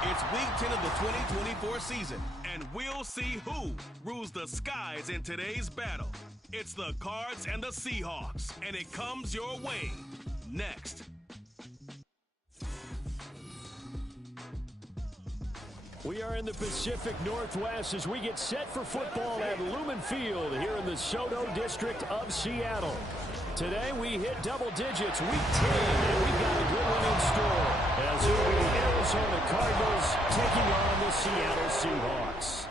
It's Week 10 of the 2024 season, and we'll see who rules the skies in today's battle. It's the Cards and the Seahawks, and it comes your way next. We are in the Pacific Northwest as we get set for football at Lumen Field here in the Soto District of Seattle. Today we hit double digits, Week 10, and we've got a good one in store as the Arizona Cardinals taking on the Seattle Seahawks.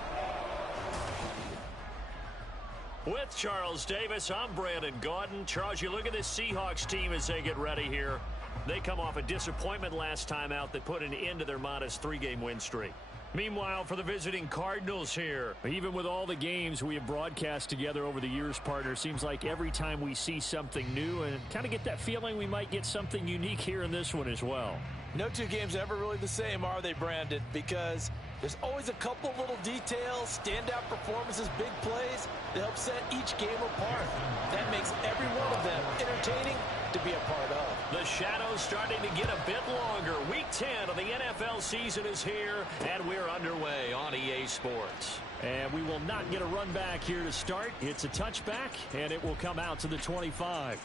With Charles Davis, I'm Brandon Gaudin. Charles, you look at this Seahawks team as they get ready here. They come off a disappointment last time out that put an end to their modest 3-game win streak. Meanwhile, for the visiting Cardinals here, even with all the games we have broadcast together over the years, partner, seems like every time we see something new and kind of get that feeling we might get something unique here in this one as well. No two games are ever really the same, are they, Brandon? Because there's always a couple little details, standout performances, big plays that help set each game apart. That makes every one of them entertaining to be a part of. The shadow's starting to get a bit longer. Week 10 of the NFL season is here, and we're underway on EA Sports. And we will not get a run back here to start. It's a touchback, and it will come out to the 25.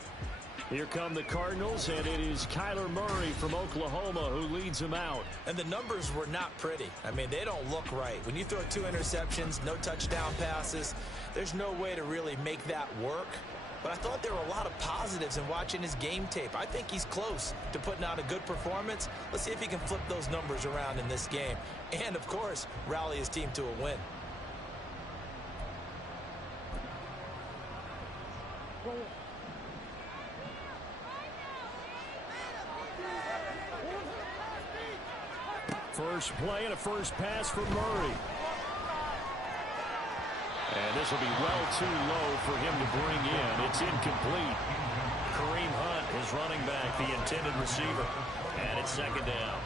Here come the Cardinals, and it is Kyler Murray from Oklahoma who leads them out. And the numbers were not pretty. I mean, they don't look right. When you throw 2 interceptions, no touchdown passes, there's no way to really make that work. But I thought there were a lot of positives in watching his game tape. I think he's close to putting out a good performance. Let's see if he can flip those numbers around in this game. And, of course, rally his team to a win. First play and a first pass for Murray. And this will be well too low for him to bring in. It's incomplete. Kareem Hunt is running back, the intended receiver. And it's second down.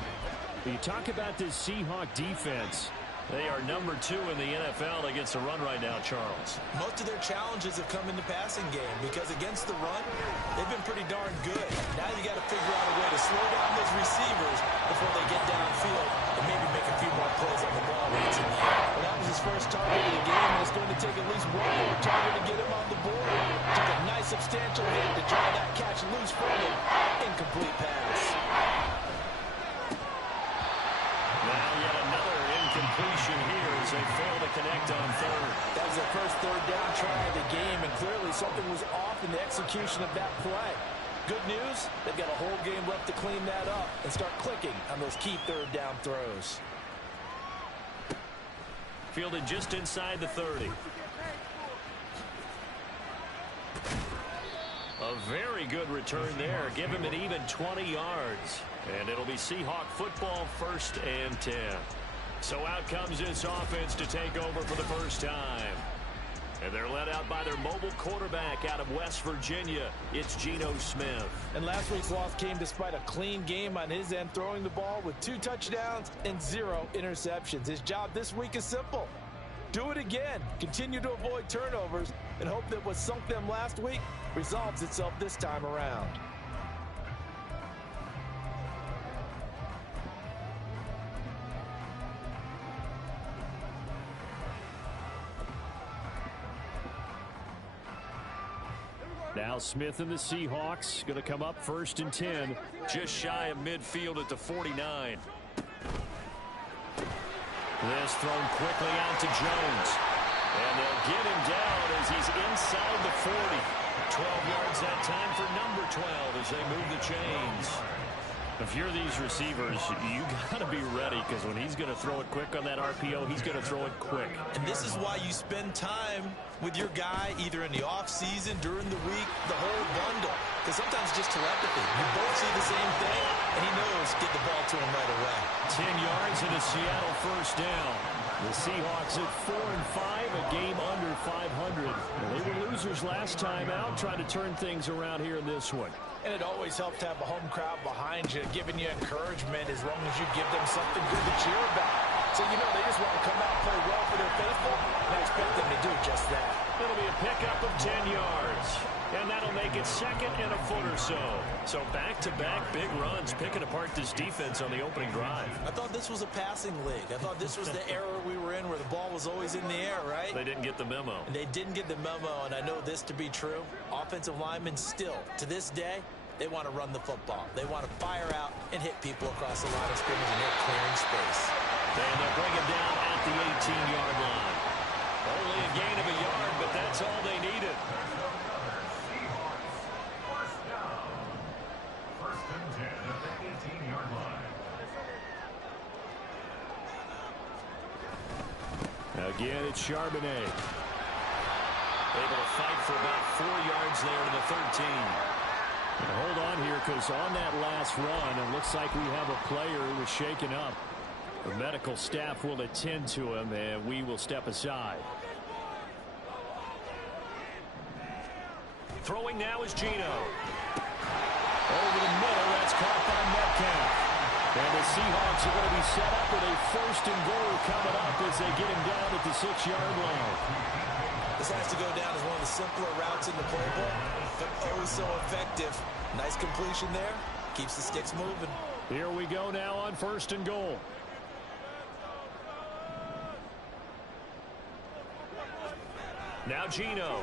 You talk about this Seahawk defense. They are number 2 in the NFL against the run right now, Charles. Most of their challenges have come in the passing game because against the run, they've been pretty darn good. Now you got to figure out a way to slow down those receivers before they get downfield and maybe make a few more plays on the ball when it's in the air. Well, that was his first target of the game, and it's going to take at least one more target to get him on the board. Took a nice substantial hit to try that catch loose from him. Incomplete pass. Now yet another incompletion here as they fail to connect on third. That was their first third down try of the game, and clearly something was off in the execution of that play. Good news, they've got a whole game left to clean that up and start clicking on those key third down throws. Fielded just inside the 30. A very good return there. Give him an even 20 yards. And it'll be Seahawk football, 1st and 10. So out comes this offense to take over for the first time. And they're led out by their mobile quarterback out of West Virginia. It's Geno Smith. And last week's loss came despite a clean game on his end, throwing the ball with 2 touchdowns and 0 interceptions. His job this week is simple. Do it again. Continue to avoid turnovers and hope that what sunk them last week resolves itself this time around. Now Smith and the Seahawks going to come up 1st and 10. Just shy of midfield at the 49. This thrown quickly out to Jones. And they'll get him down as he's inside the 40. 12 yards that time for number 12 as they move the chains. If you're these receivers, you got to be ready because when he's going to throw it quick on that RPO, he's going to throw it quick. And this is why you spend time with your guy either in the offseason, during the week, the whole bundle. Because sometimes it's just telepathy. You both see the same thing, and he knows get the ball to him right away. 10 yards and a Seattle first down. The Seahawks at 4-5, a game under 500. They were losers last time out, trying to turn things around here in this one. And it always helps to have a home crowd behind you, giving you encouragement as long as you give them something good to cheer about. So, you know, they just want to come out and play well for their faithful, and I expect them to do just that. It'll be a pickup of 10 yards. And that'll make it second and a foot or so. So back-to-back big runs, picking apart this defense on the opening drive. I thought this was a passing league. I thought this was the era we were in where the ball was always in the air, right? They didn't get the memo. And they didn't get the memo, and I know this to be true. Offensive linemen still, to this day, they want to run the football. They want to fire out and hit people across the line of scrimmage, and they're clearing space. And they'll bring him down at the 18-yard line. Only a gain of a yard, but that's all they needed. Again, it's Charbonnet. Able to fight for about 4 yards there to the 13. And hold on here, because on that last run, it looks like we have a player who was shaken up. The medical staff will attend to him, and we will step aside. Throwing now is Geno. Over the middle, that's caught by Metcalf. And the Seahawks are going to be set up with a first and goal coming up as they get him down at the 6-yard line. This has to go down as one of the simpler routes in the playbook, but oh so effective. Nice completion there. Keeps the sticks moving. Here we go now on first and goal. Now Geno.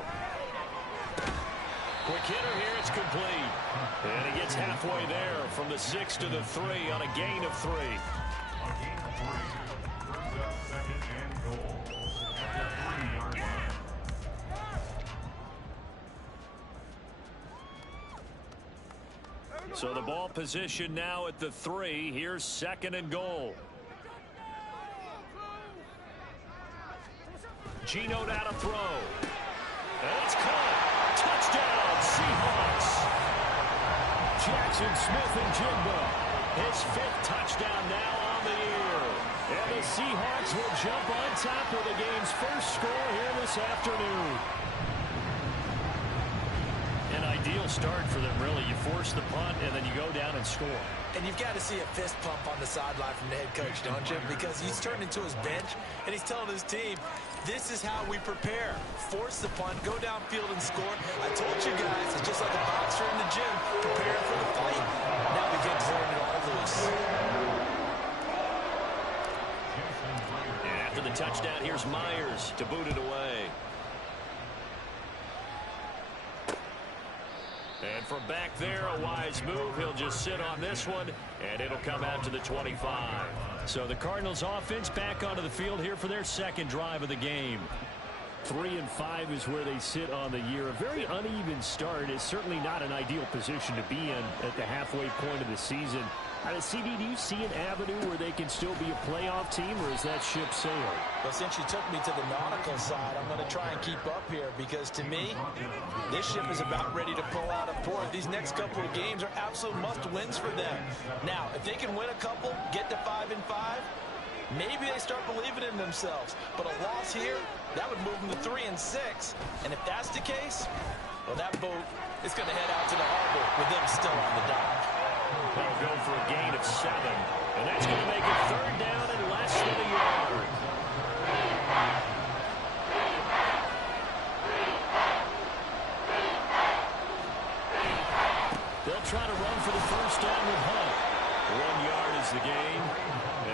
Quick hitter here, it's complete. And he gets halfway there from the 6 to the 3 on a gain of 3. So the ball position now at the 3. Here's second and goal. Geno now to throw. And it's caught. Touchdown, Seahawks. Jackson Smith and Jigba. His 5th touchdown now on the year. And the Seahawks will jump on top of the game's first score here this afternoon. An ideal start for them, really. You force the punt, and then you go down and score. And you've got to see a fist pump on the sideline from the head coach, don't you? Because he's turned into his bench, and he's telling his team, this is how we prepare. Force the punt, go downfield and score. I told you guys, it's just like a boxer in the gym, preparing for the fight. Now we get turn it all loose. And after the touchdown, here's Myers to boot it away. And from back there, a wise move. He'll just sit on this one, and it'll come out to the 25. So the Cardinals offense back onto the field here for their second drive of the game. 3-5 is where they sit on the year. A very uneven start is certainly not an ideal position to be in at the halfway point of the season. CD, do you see an avenue where they can still be a playoff team, or is that ship sailed? Well, since you took me to the nautical side, I'm going to try and keep up here because, to me, this ship is about ready to pull out of port. These next couple of games are absolute must-wins for them. Now, if they can win a couple, get to 5-5, maybe they start believing in themselves. But a loss here, that would move them to 3-6. And if that's the case, well, that boat is going to head out to the harbor with them still on the dock. They'll go for a gain of 7. And that's going to make it third down and less than a yard. They'll try to run for the first down with Hunt. 1 yard is the gain.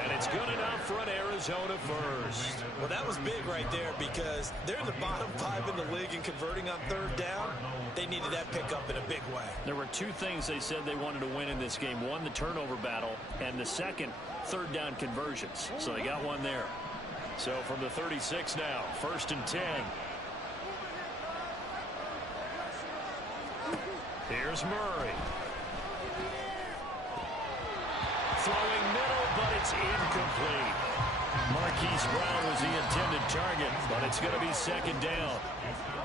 And it's good enough for an Arizona first. Well, that was big right there because they're in the bottom 5 in the league in converting on third down. They needed that pickup in a big way. There were 2 things they said they wanted to win in this game. One, the turnover battle, and the second, third down conversions. So they got one there. So from the 36 now, 1st and 10. Here's Murray. Throwing middle, but it's incomplete. Marquise Brown was the intended target, but it's going to be second down.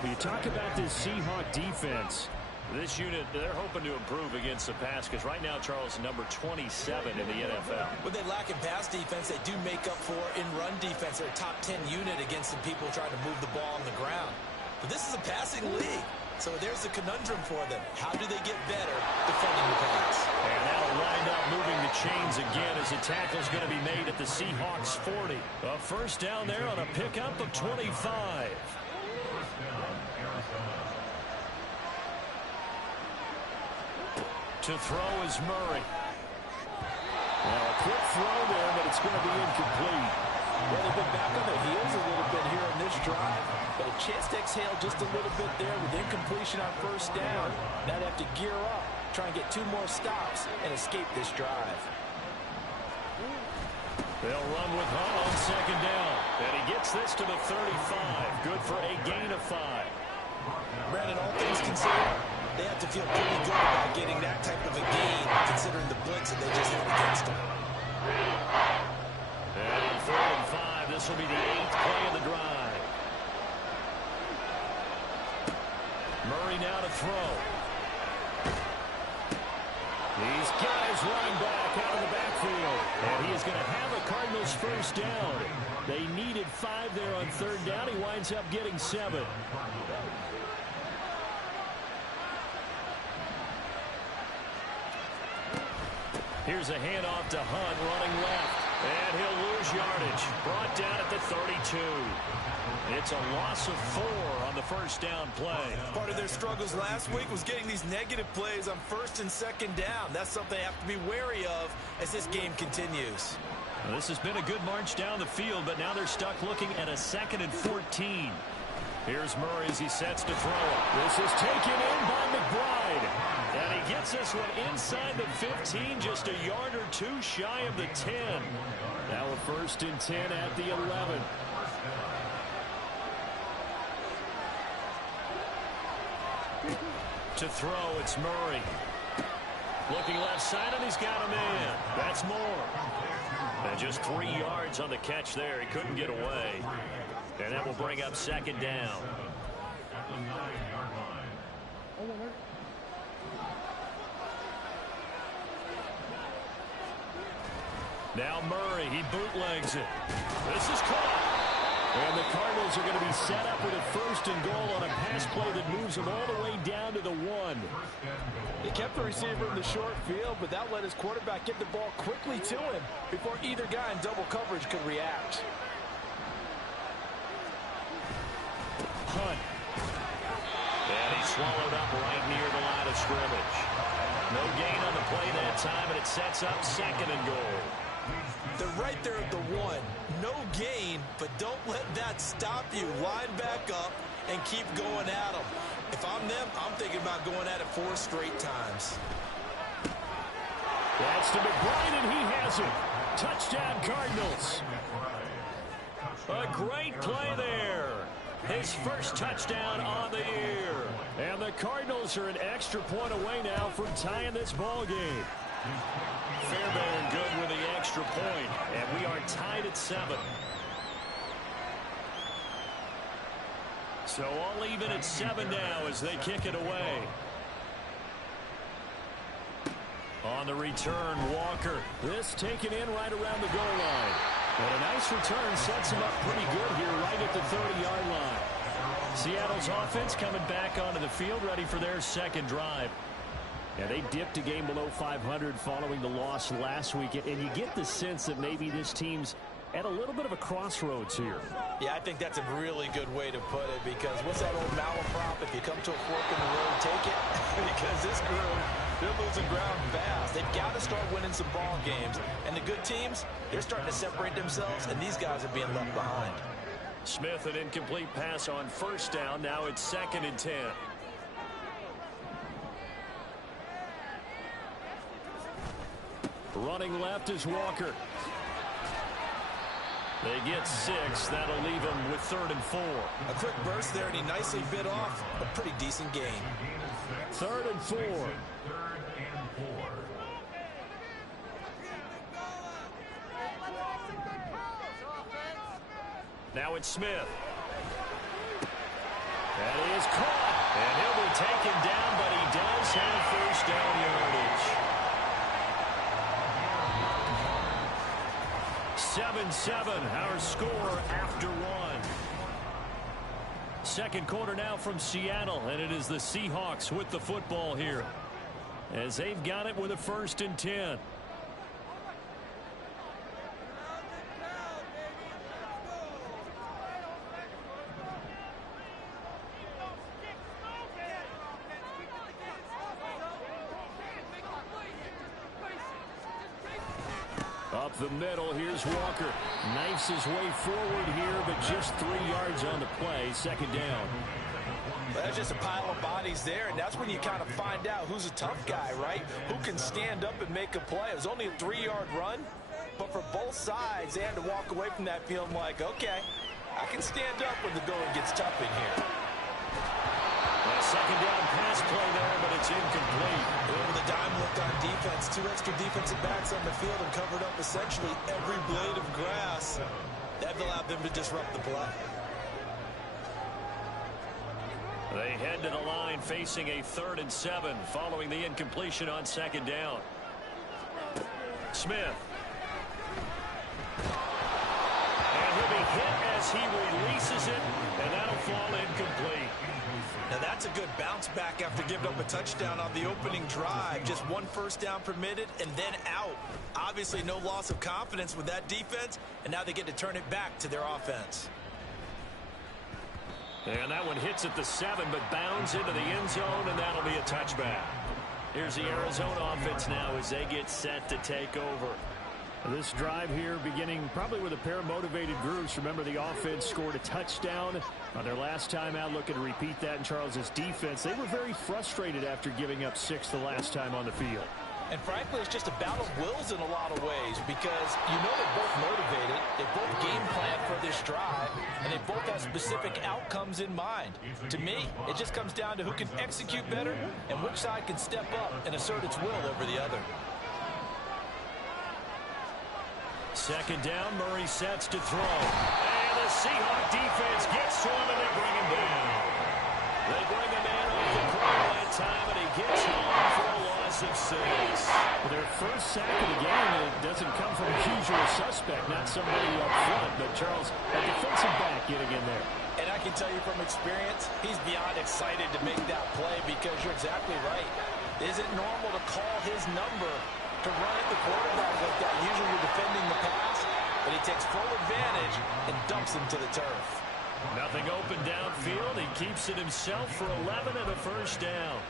When you talk about this Seahawk defense, this unit, they're hoping to improve against the pass because right now, Charles, number 27 in the NFL. When they lack in pass defense, they do make up for in run defense. They're a top 10 unit against the people trying to move the ball on the ground. But this is a passing league. So there's the conundrum for them. How do they get better defending the pass? And that'll wind up moving the chains again as the tackle's going to be made at the Seahawks 40. A first down there on a pickup of 25. To throw is Murray. Well, a quick throw there, but it's going to be incomplete. Well, they've been back on their heels a little bit here in this drive, but a chance to exhale just a little bit there with incompletion on first down. Now they have to gear up, try and get 2 more stops, and escape this drive. They'll run with Hunt on second down. And he gets this to the 35. Good for a gain of 5. Brandon, all things considered, they have to feel pretty good about getting that type of a gain, considering the blitz that they just had against them. And on 3rd and 5, this will be the 8th play of the drive. Murray now to throw. These guys running back out of the backfield. And he is going to have a Cardinals first down. They needed 5 there on 3rd down. He winds up getting 7. Here's a handoff to Hunt running left. And he'll lose yardage. Brought down at the 32. It's a loss of 4 on the first down play. Part of their struggles last week was getting these negative plays on 1st and 2nd down. That's something they have to be wary of as this game continues. Well, this has been a good march down the field, but now they're stuck looking at a 2nd and 14. Here's Murray as he sets to throw it. This is taken in by McBride. And he gets this one inside the 15, just a yard or 2 shy of the 10. Now a 1st and 10 at the 11. To throw, it's Murray. Looking left side, and he's got a man. That's more. And just 3 yards on the catch there. He couldn't get away. And that will bring up 2nd down. Now Murray, he bootlegs it. This is caught. And the Cardinals are going to be set up with a 1st and goal on a pass play that moves them all the way down to the 1. He kept the receiver in the short field, but that let his quarterback get the ball quickly to him before either guy in double coverage could react. Hunt. And he swallowed up right near the line of scrimmage. No gain on the play that time, and it sets up 2nd and goal. They're right there at the 1. No gain, but don't let that stop you. Line back up and keep going at them. If I'm them, I'm thinking about going at it 4 straight times. That's to McBride, and he has it. Touchdown, Cardinals. A great play there. His first touchdown on the year. And the Cardinals are an extra point away now from tying this ball game. Fairbairn good with the extra point, and we are tied at 7. So all even at 7 now as they kick it away. On the return, Walker. This taken in right around the goal line. But a nice return sets him up pretty good here right at the 30-yard line. Seattle's offense coming back onto the field, ready for their 2nd drive. Yeah, they dipped a game below 500 following the loss last week, and you get the sense that maybe this team's at a little bit of a crossroads here. Yeah, I think that's a really good way to put it, because what's that old malaprop? If you come to a fork in the road, take it. Because this group, they're losing ground fast. They've got to start winning some ball games. And the good teams, they're starting to separate themselves, and these guys are being left behind. Smith, an incomplete pass on 1st down. Now it's 2nd and 10. Running left is Walker. They get 6. That'll leave them with 3rd and 4. A quick burst there, and he nicely bit off a pretty decent gain. 3rd and 4. Now it's Smith. And he is caught. And he'll be taken down, but he does have 1st down yardage. 7-7, our score after 1. 2nd quarter now from Seattle, and it is the Seahawks with the football here, as they've got it with a 1st and 10. up the middle. Here's Walker. Knifes his way forward here, but just 3 yards on the play. Second down. That's just a pile of bodies there, and that's when you kind of find out who's a tough guy, right? Who can stand up and make a play. It was only a 3-yard run, but for both sides, they had to walk away from that feeling like, okay, I can stand up when the going gets tough in here. A second down pass play there, but it's incomplete. Over the dime look on defense. 2 extra defensive backs on the field and covered up essentially every blade of grass. That allowed them to disrupt the play. They head to the line facing a 3rd and 7 following the incompletion on second down. Smith. And he'll be hit as he releases it, and that'll fall incomplete. Now that's a good bounce back after giving up a touchdown on the opening drive. Just 1 first down permitted and then out. Obviously no loss of confidence with that defense, and now they get to turn it back to their offense. And that one hits at the 7, but bounds into the end zone, and that'll be a touchback. Here's the Arizona offense now as they get set to take over. This drive here beginning probably with a pair of motivated groups. Remember, the offense scored a touchdown on their last time out. Looking to repeat that in Charles's defense. They were very frustrated after giving up 6 the last time on the field. And frankly, it's just a battle of wills in a lot of ways because you know they're both motivated, they both game plan for this drive, and they both have specific outcomes in mind. To me, it just comes down to who can execute better and which side can step up and assert its will over the other. Second down, Murray sets to throw. And the Seahawks defense gets to him, and they bring him down. They bring him in off the corner that time, and he gets home for a loss of 6. Their first sack of the game, and it doesn't come from a usual suspect, not somebody up front, but Charles, a defensive back getting in there. And I can tell you from experience, he's beyond excited to make that play because you're exactly right. Is it normal to call his number to run at the quarterback like that? Usually you're defending the pass, but he takes full advantage and dumps him to the turf. Nothing open downfield. He keeps it himself for 11 and a first down.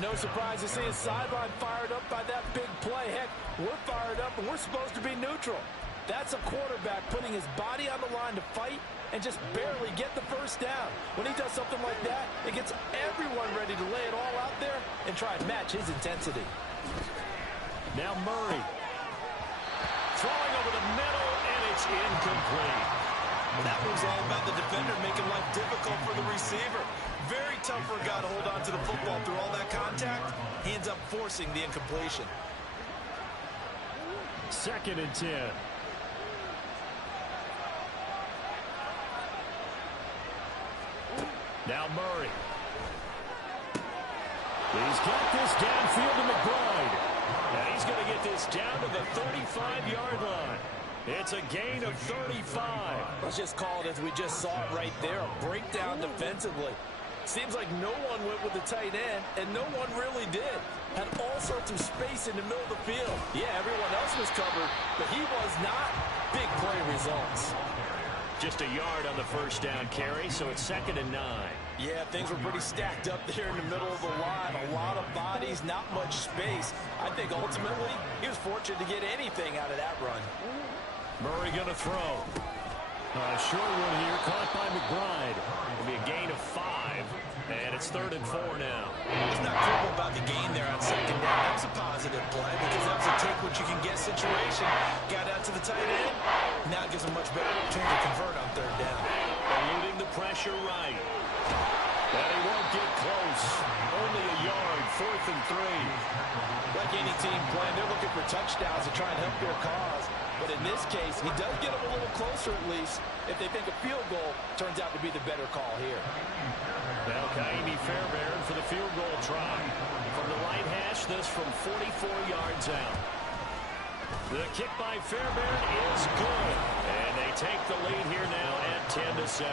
No surprise to see his sideline fired up by that big play. Heck, we're fired up and we're supposed to be neutral. That's a quarterback putting his body on the line to fight and just barely get the first down. When he does something like that, it gets everyone ready to lay it all out there and try and match his intensity. Now Murray. Throwing over the middle, and it's incomplete. That move's all about the defender making life difficult for the receiver. Very tough for a guy to hold on to the football through all that contact. He ends up forcing the incompletion. 2nd and 10. Now Murray. He's got this downfield to McBride. And he's going to get this down to the 35-yard line. It's a gain of 35. Let's just call it as we just saw it right there, a breakdown defensively. Seems like no one went with the tight end, and no one really did. Had all sorts of space in the middle of the field. Yeah, everyone else was covered, but he was not. Big play results. Just a yard on the first down carry, so it's 2nd and 9. Yeah, things were pretty stacked up there in the middle of the line. A lot of bodies, not much space. I think ultimately he was fortunate to get anything out of that run. Murray going to throw. Short one here, caught by McBride. It'll be a gain of 5, and it's 3rd and 4 now. It's not critical about the gain there on second down. That was a positive play because that was a take-what-you-can-get situation. Got out to the tight end. Now it gives him much better opportunity to convert on 3rd down. Eluding the pressure right. And he won't get close. Only a yard, 4th and 3. Like any team playing, they're looking for touchdowns to try and help their cause. But in this case, he does get them a little closer at least if they think a field goal turns out to be the better call here. Now Kaimi Fairbairn for the field goal try. From the right hash, this from 44 yards out. The kick by Fairbairn is good. And they take the lead here now at 10-7.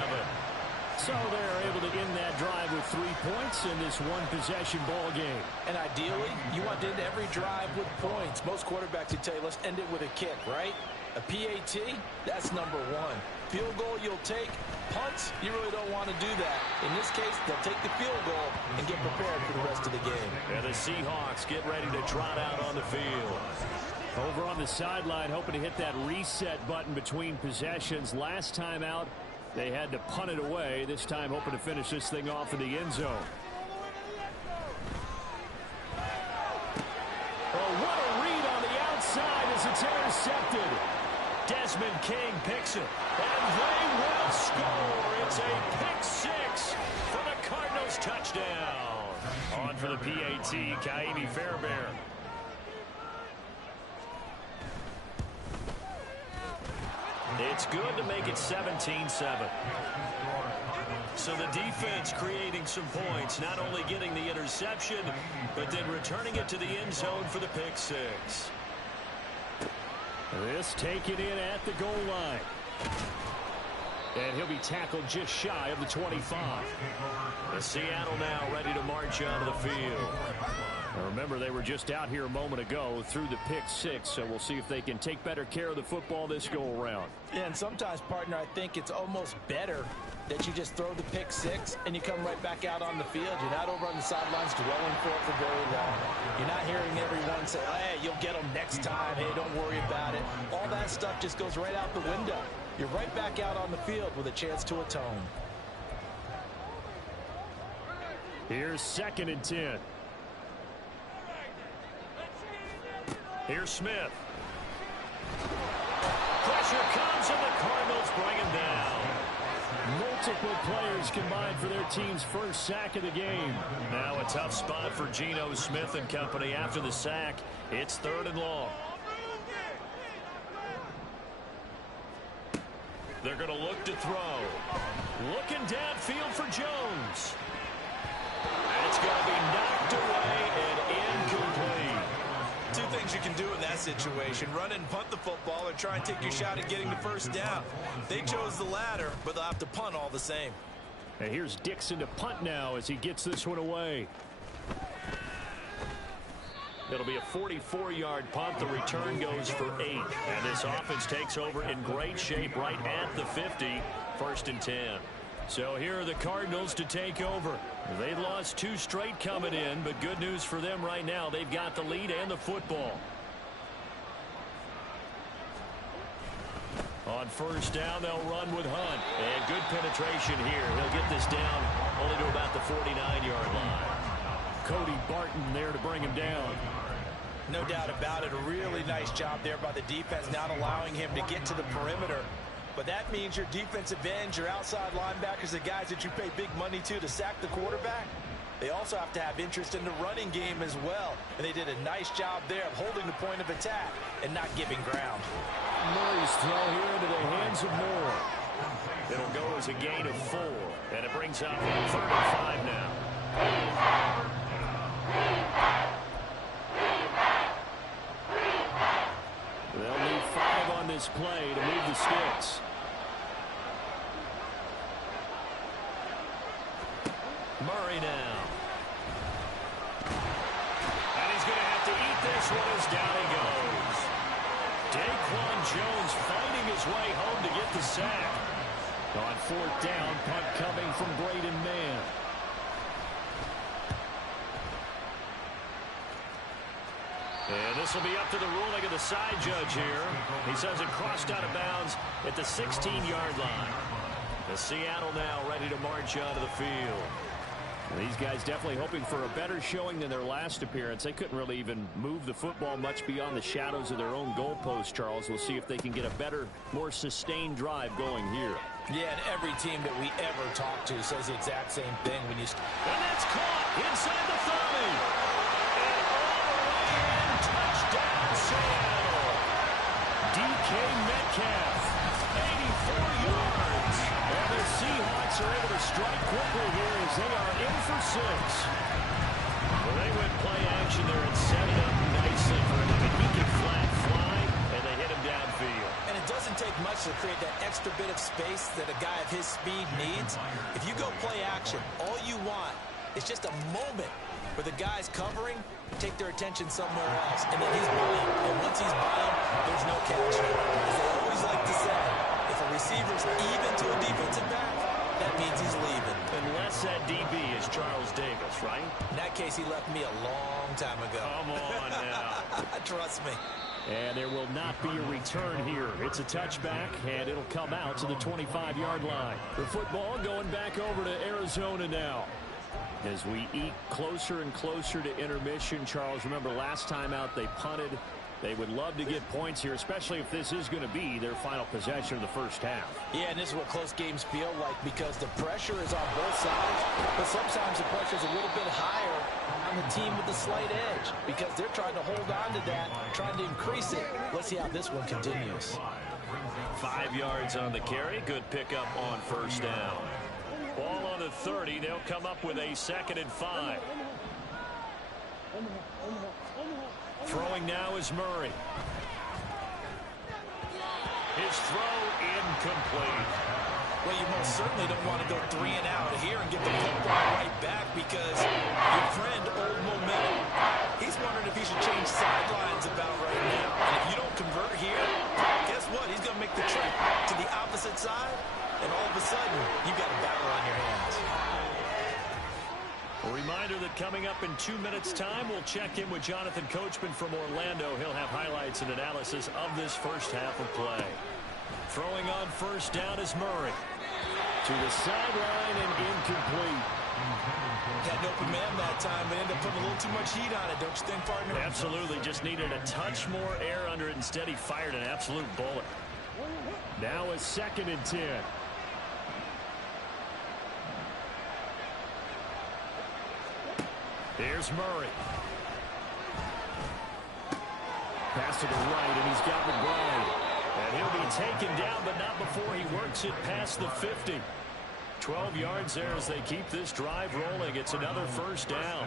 So they're able to end that drive with 3 points in this one-possession ball game. And ideally, you want to end every drive with points. Most quarterbacks would tell you, let's end it with a kick, right? A PAT, that's number 1. Field goal you'll take. Punts, you really don't want to do that. In this case, they'll take the field goal and get prepared for the rest of the game. And the Seahawks get ready to trot out on the field. Over on the sideline, hoping to hit that reset button between possessions. Last time out, they had to punt it away. This time, hoping to finish this thing off in the end zone. Oh, what a read on the outside as it's intercepted. Desmond King picks it, and they will score. It's a pick six for the Cardinals touchdown. On for the PAT, Kaimi Fairbairn. It's good to make it 17-7. So the defense creating some points, not only getting the interception, but then returning it to the end zone for the pick six. This taken in at the goal line. And he'll be tackled just shy of the 25. The Seattle now ready to march onto the field. Now remember, they were just out here a moment ago through the pick six, so we'll see if they can take better care of the football this go-around. Yeah, and sometimes, partner, I think it's almost better that you just throw the pick six and you come right back out on the field. You're not over on the sidelines dwelling for it for very long. You're not hearing everyone say, hey, you'll get them next time. Hey, don't worry about it. All that stuff just goes right out the window. You're right back out on the field with a chance to atone. Here's 2nd and 10. Here's Smith. Pressure comes and the Cardinals bring him down. Multiple players combined for their team's first sack of the game. Now a tough spot for Geno Smith and company after the sack. It's 3rd and long. They're going to look to throw. Looking downfield for Jones. And it's going to be knocked away and incomplete. Two things you can do in that situation: run and punt the football, or try and take your shot at getting the first down. They chose the latter, but they'll have to punt all the same. And here's Dixon to punt now as he gets this one away. It'll be a 44-yard punt. The return goes for 8. And this offense takes over in great shape right at the 50. 1st and 10. So here are the Cardinals to take over. They lost 2 straight coming in, but good news for them right now. They've got the lead and the football. On 1st down, they'll run with Hunt. And good penetration here. He'll get this down only to about the 49-yard line. Cody Barton there to bring him down. No doubt about it. A really nice job there by the defense, not allowing him to get to the perimeter. But that means your defensive ends, your outside linebackers, the guys that you pay big money to sack the quarterback, they also have to have interest in the running game as well. And they did a nice job there of holding the point of attack and not giving ground. Murray's throw here into the hands of Moore. It'll go as a gain of 4. And it brings up 3rd and 5 now. They'll need 5 on this play to move the sticks. Murray now. And he's going to have to eat this one as down he goes. Daquan Jones fighting his way home to get the sack. On 4th down, punt coming from Braden Mann. And this will be up to the ruling of the side judge here. He says it crossed out of bounds at the 16-yard line. The Seattle now ready to march onto the field. These guys definitely hoping for a better showing than their last appearance. They couldn't really even move the football much beyond the shadows of their own goalpost, Charles. We'll see if they can get a better, more sustained drive going here. Yeah, and every team that we ever talk to says the exact same thing when you... And that's caught inside the 30. Touchdown, Seattle. DK Metcalf, 84 yards. And the Seahawks are able to strike quickly here as they are in for 6. Well, they went play action there and set it up nicely for him. He can flat fly, and they hit him downfield. And it doesn't take much to create that extra bit of space that a guy of his speed needs. If you go play action, all you want is just a moment where the guys covering take their attention somewhere else, and then he's by him. And once he's by him, there's no catch. As they always like to say, if a receiver's even to a defensive back, that means he's leaving. Unless that DB is Charles Davis, right? In that case, he left me a long time ago. Come on now. Trust me. And there will not be a return here. It's a touchback, and it'll come out to the 25-yard line. The football going back over to Arizona now. As we eke closer and closer to intermission, Charles, remember last time out they punted. They would love to get points here, especially if this is going to be their final possession of the first half. Yeah, and this is what close games feel like because the pressure is on both sides, but sometimes the pressure is a little bit higher on the team with the slight edge because they're trying to hold on to that, trying to increase it. Let's see how this one continues. 5 yards on the carry. Good pickup on first down. Ball on the 30. They'll come up with a 2nd and 5. Throwing now is Murray. His throw incomplete. Well, you most certainly don't want to go 3 and out here and get the football right back because your friend, Old Momentum, he's wondering if he should change sidelines about right now. And if you don't convert here, guess what? He's going to make the trip to the opposite side, and all of a sudden, you've got a battle on your hands. A reminder that coming up in 2 minutes' time, we'll check in with Jonathan Coachman from Orlando. He'll have highlights and analysis of this first half of play. Throwing on first down is Murray. To the sideline and incomplete. Had an open man that time, but ended up putting a little too much heat on it, don't you think, partner? Absolutely. Just needed a touch more air under it. Instead, he fired an absolute bullet. Now a 2nd and 10. Here's Murray. Pass to the right, and he's got McBride. And he'll be taken down, but not before he works it past the 50. 12 yards there as they keep this drive rolling. It's another first down.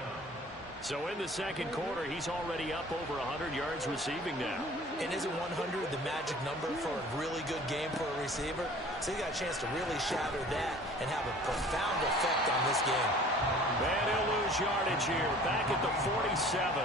So in the second quarter, he's already up over 100 yards receiving now. And isn't 100 the magic number for a really good game for a receiver? So he got a chance to really shatter that and have a profound effect on this game. And he'll lose yardage here. Back at the 47.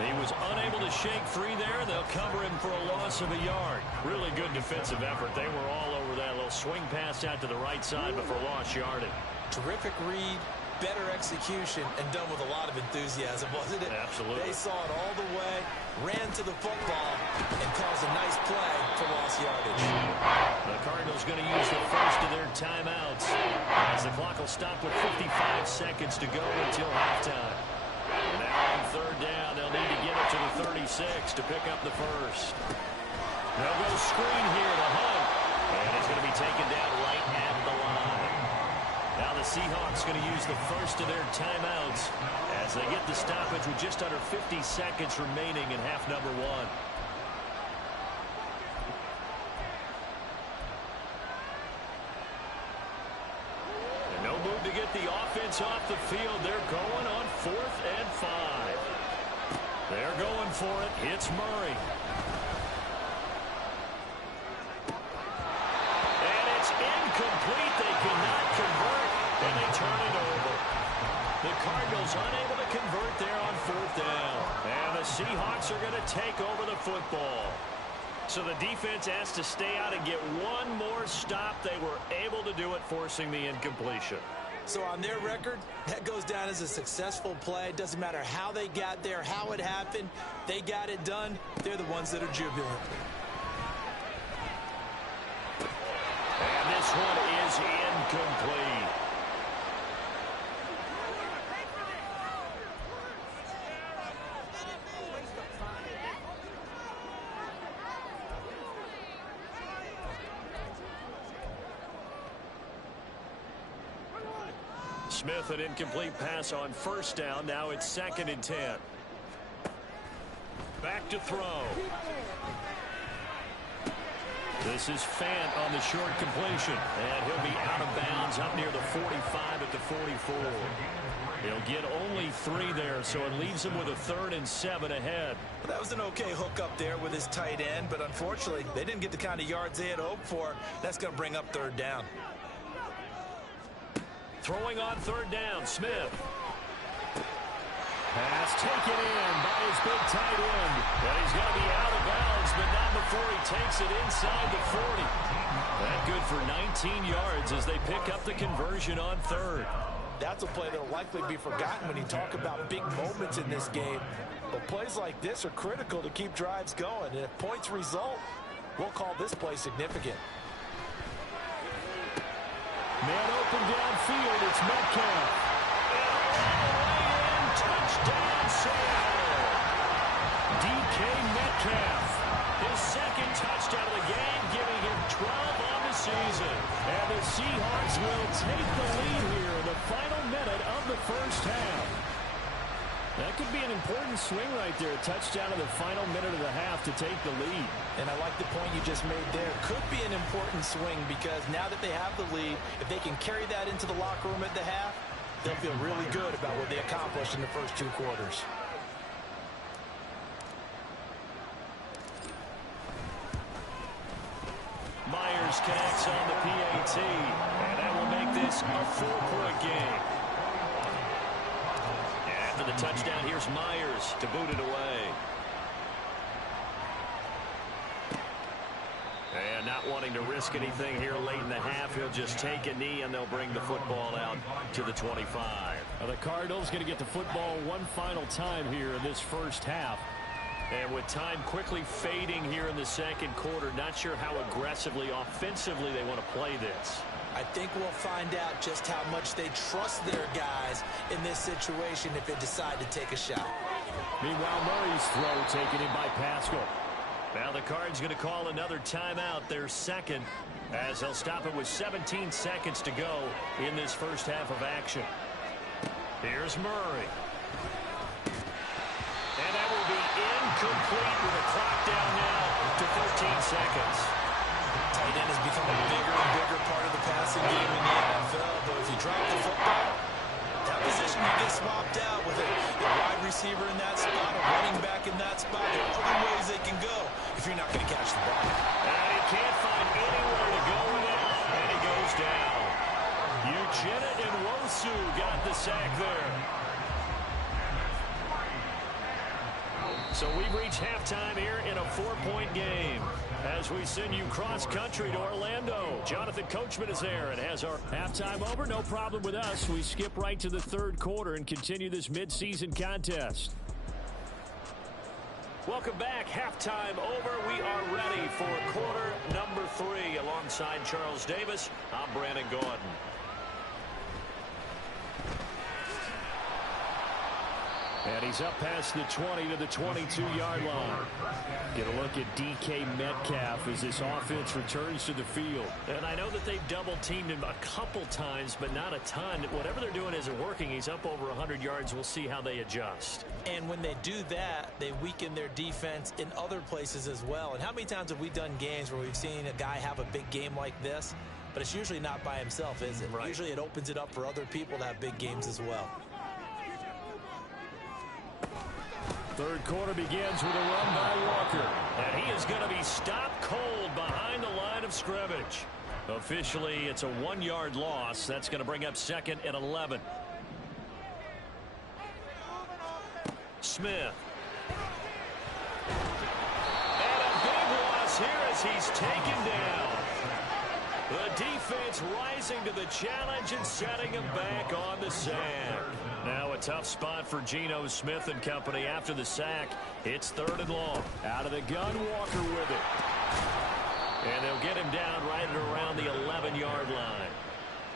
He was unable to shake free there. They'll cover him for a loss of a yard. Really good defensive effort. They were all over that little swing pass out to the right side before lost yardage. Terrific read, better execution, and done with a lot of enthusiasm, wasn't it? Absolutely. They saw it all the way, ran to the football, and caused a nice play for lost yardage. The Cardinals going to use the first of their timeouts as the clock will stop with 55 seconds to go until halftime. And now on third down, they'll need to get it to the 36 to pick up the first. They'll go screen here to Hunt, and he's going to be taken down right at the line. Now the Seahawks going to use the first of their timeouts as they get the stoppage with just under 50 seconds remaining in half number 1. No move to get the offense off the field. They're going on 4th and 5. They're going for it. It's Murray. And it's incomplete. They cannot convert, and they turn it over. The Cardinals unable to convert there on 4th down. And the Seahawks are going to take over the football. So the defense has to stay out and get one more stop. They were able to do it, forcing the incompletion. So on their record, that goes down as a successful play. Doesn't matter how they got there, how it happened. They got it done. They're the ones that are jubilant. And this one is incomplete. Smith, an incomplete pass on first down. Now it's 2nd and 10. Back to throw. This is Fant on the short completion. And he'll be out of bounds up near the 45 at the 44. He'll get only 3 there, so it leaves him with a 3rd and 7 ahead. Well, that was an okay hook up there with his tight end, but unfortunately, they didn't get the kind of yards they had hoped for. That's going to bring up 3rd down. Throwing on 3rd down, Smith. Pass taken in by his big tight end. And he's going to be out of bounds, but not before he takes it inside the 40. That good for 19 yards as they pick up the conversion on 3rd. That's a play that will likely be forgotten when you talk about big moments in this game. But plays like this are critical to keep drives going. And if points result, we'll call this play significant. Man open downfield, it's Metcalf. And touchdown, Seattle. DK Metcalf. His second touchdown of the game, giving him 12 on the season. And the Seahawks will take the lead here in the final minute of the first half. That could be an important swing right there. Touchdown in the final minute of the half to take the lead. And I like the point you just made there. Could be an important swing because now that they have the lead, if they can carry that into the locker room at the half, they'll feel really good about what they accomplished in the first 2 quarters. Myers connects on the PAT, and that will make this a 4-point game. After the touchdown, here's Myers to boot it away. And not wanting to risk anything here late in the half, he'll just take a knee, and they'll bring the football out to the 25. Now the Cardinals going to get the football one final time here in this first half. And with time quickly fading here in the second quarter, not sure how aggressively, offensively they want to play this. I think we'll find out just how much they trust their guys in this situation if they decide to take a shot. Meanwhile, Murray's throw taken in by Pascal. Now the Cards going to call another timeout, their second, as they'll stop it with 17 seconds to go in this first half of action. Here's Murray. And that will be incomplete with a clock down now to 13 seconds. Tight end has become a bigger and bigger part of the passing game in the NFL, but if you drop the football, that position you get swapped out with a wide receiver in that spot, a running back in that spot. There are other ways they can go if you're not going to catch the ball. And he can't find anywhere to go with it, and he goes down. Uchenna and Wosu got the sack there. So we've reached halftime here in a 4-point game. As we send you cross-country to Orlando, Jonathan Coachman is there and has our halftime over. No problem with us. We skip right to the third quarter and continue this midseason contest. Welcome back. Halftime over. We are ready for quarter number 3. Alongside Charles Davis, I'm Brandon Gordon. And he's up past the 20 to the 22-yard line. Get a look at DK Metcalf as this offense returns to the field. And I know that they've double-teamed him a couple times, but not a ton. Whatever they're doing isn't working. He's up over 100 yards. We'll see how they adjust. And when they do that, they weaken their defense in other places as well. And how many times have we done games where we've seen a guy have a big game like this? But it's usually not by himself, is it? Right. Usually it opens it up for other people to have big games as well. Third quarter begins with a run by Walker. And he is going to be stopped cold behind the line of scrimmage. Officially, it's a 1-yard loss. That's going to bring up second and 11. Smith. And a big loss here as he's taken down. The defense rising to the challenge and setting him back on the sack. Now a tough spot for Geno Smith and company after the sack. It's 3rd and long. Out of the gun, Walker with it. And they'll get him down right at around the 11-yard line.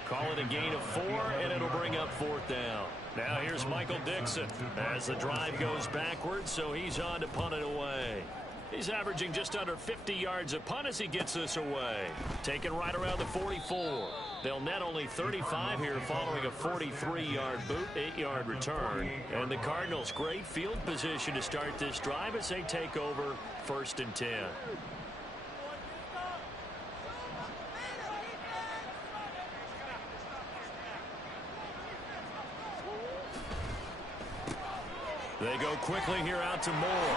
Call it a gain of 4, and it'll bring up 4th down. Now here's Michael Dixon as the drive goes backwards, so he's on to punt it away. He's averaging just under 50 yards a punt as he gets this away. Taken right around the 44. They'll net only 35 here following a 43-yard boot, 8-yard return. And the Cardinals, great field position to start this drive as they take over 1st and 10. They go quickly here out to Moore.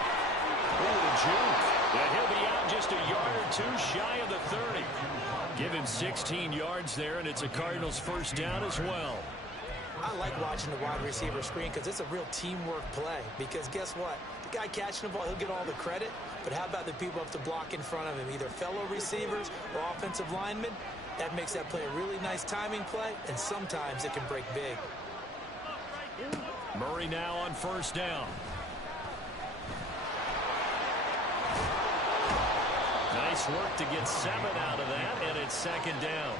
Oh, the juke. And he'll be out just a yard or 2 shy of the 30. Give him 16 yards there, and it's a Cardinals 1st down as well. I like watching the wide receiver screen because it's a real teamwork play. Because guess what? The guy catching the ball, he'll get all the credit. But how about the people up to block in front of him, either fellow receivers or offensive linemen? That makes that play a really nice timing play, and sometimes it can break big. Murray now on 1st down. Nice work to get 7 out of that, and it's second down.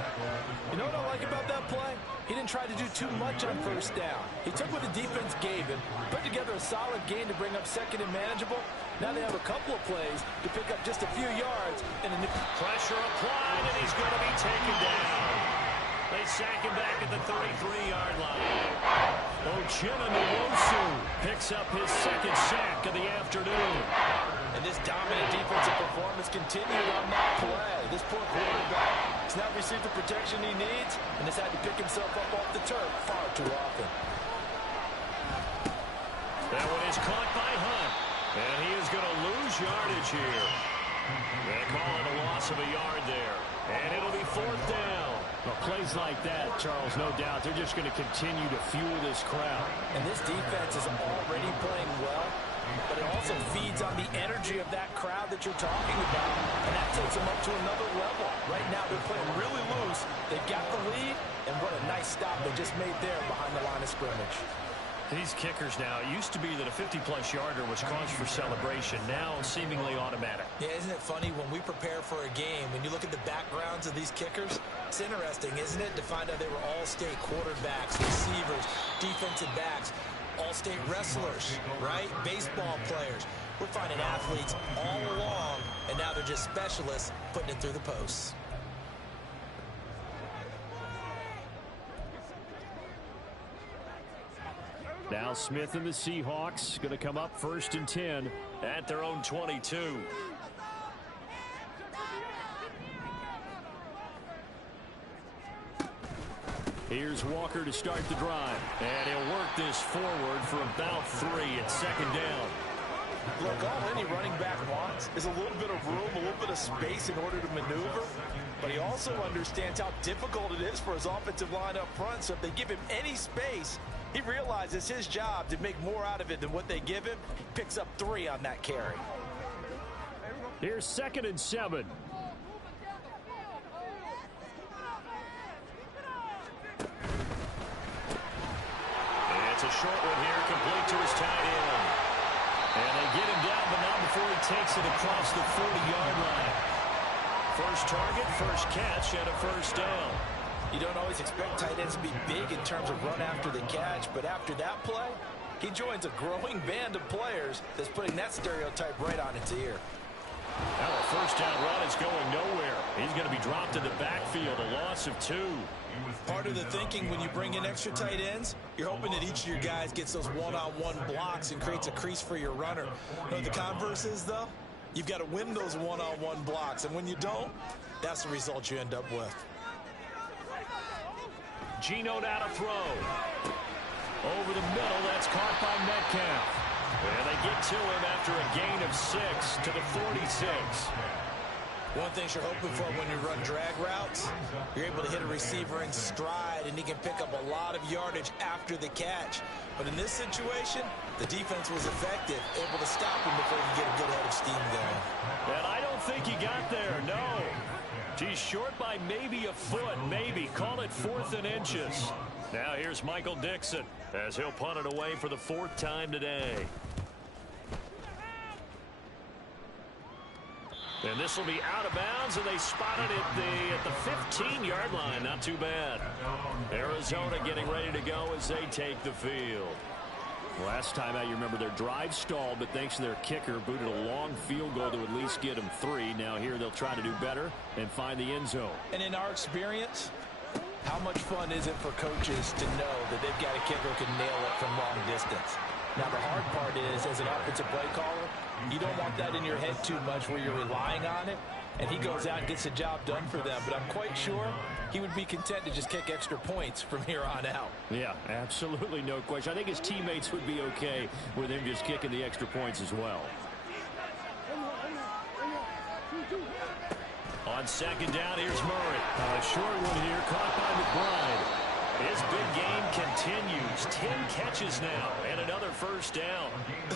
You know what I like about that play? He didn't try to do too much on first down. He took what the defense gave him, put together a solid gain to bring up second and manageable. Now they have a couple of plays to pick up just a few yards. And pressure applied, and he's going to be taken down. They sack him back at the 33-yard line. Ochena picks up his second sack of the afternoon. And this dominant defensive performance continued on that play. This poor quarterback has not received the protection he needs and has had to pick himself up off the turf far too often. That one is caught by Hunt. And he is going to lose yardage here. They call it a loss of a yard there. And it'll be fourth down. Well, plays like that, Charles, no doubt, they're just going to continue to fuel this crowd. And this defense is already playing well, but it also feeds on the energy of that crowd that you're talking about. And that takes them up to another level. Right now, they're playing really loose. They've got the lead, and what a nice stop they just made there behind the line of scrimmage. These kickers now, it used to be that a 50-plus yarder was cause for celebration. Now, seemingly automatic. Yeah, isn't it funny when we prepare for a game, when you look at the backgrounds of these kickers, it's interesting, isn't it, to find out they were all-state quarterbacks, receivers, defensive backs, all-state wrestlers, right? Baseball players. We're finding athletes all along, and now they're just specialists putting it through the posts. Now Smith and the Seahawks going to come up 1st and 10 at their own 22. Here's Walker to start the drive. And he'll work this forward for about 3 at second down. Look, all any running back wants is a little bit of room, a little bit of space in order to maneuver. But he also understands how difficult it is for his offensive line up front. So if they give him any space, he realizes his job to make more out of it than what they give him. Picks up 3 on that carry. Here's 2nd and 7. It's a short one here, complete to his tight end. And they get him down, but not before he takes it across the 40-yard line. First target, first catch, and a first down. You don't always expect tight ends to be big in terms of run after the catch, but after that play, he joins a growing band of players that's putting that stereotype right on its ear. Now a first down run is going nowhere. He's going to be dropped in the backfield, a loss of 2. Part of the thinking when you bring in extra tight ends, you're hoping that each of your guys gets those one-on-one blocks and creates a crease for your runner. You know what the converse is, though? You've got to win those one-on-one blocks, and when you don't, that's the result you end up with. Geno now to throw. Over the middle, that's caught by Metcalf. And they get to him after a gain of 6 to the 46. One thing you're hoping for when you run drag routes, you're able to hit a receiver in stride, and he can pick up a lot of yardage after the catch. But in this situation, the defense was effective, able to stop him before he could get a good head of steam going. And I don't think he got there, no. He's short by maybe a foot, maybe. Call it 4th and inches. Now here's Michael Dixon as he'll punt it away for the 4th time today. And this will be out of bounds, and they spot it at the 15-yard line. Not too bad. Arizona getting ready to go as they take the field. Last time out, you remember their drive stalled, but thanks to their kicker, booted a long field goal to at least get them 3. Now here they'll try to do better and find the end zone. And in our experience, how much fun is it for coaches to know that they've got a kicker who can nail it from long distance? Now, the hard part is, as an offensive play caller, you don't want that in your head too much where you're relying on it, and he goes out and gets the job done for them. But I'm quite sure he would be content to just kick extra points from here on out. Yeah, absolutely no question. I think his teammates would be okay with him just kicking the extra points as well. On second down, here's Murray. A short one here, caught by McBride. His big game continues. 10 catches now and another first down.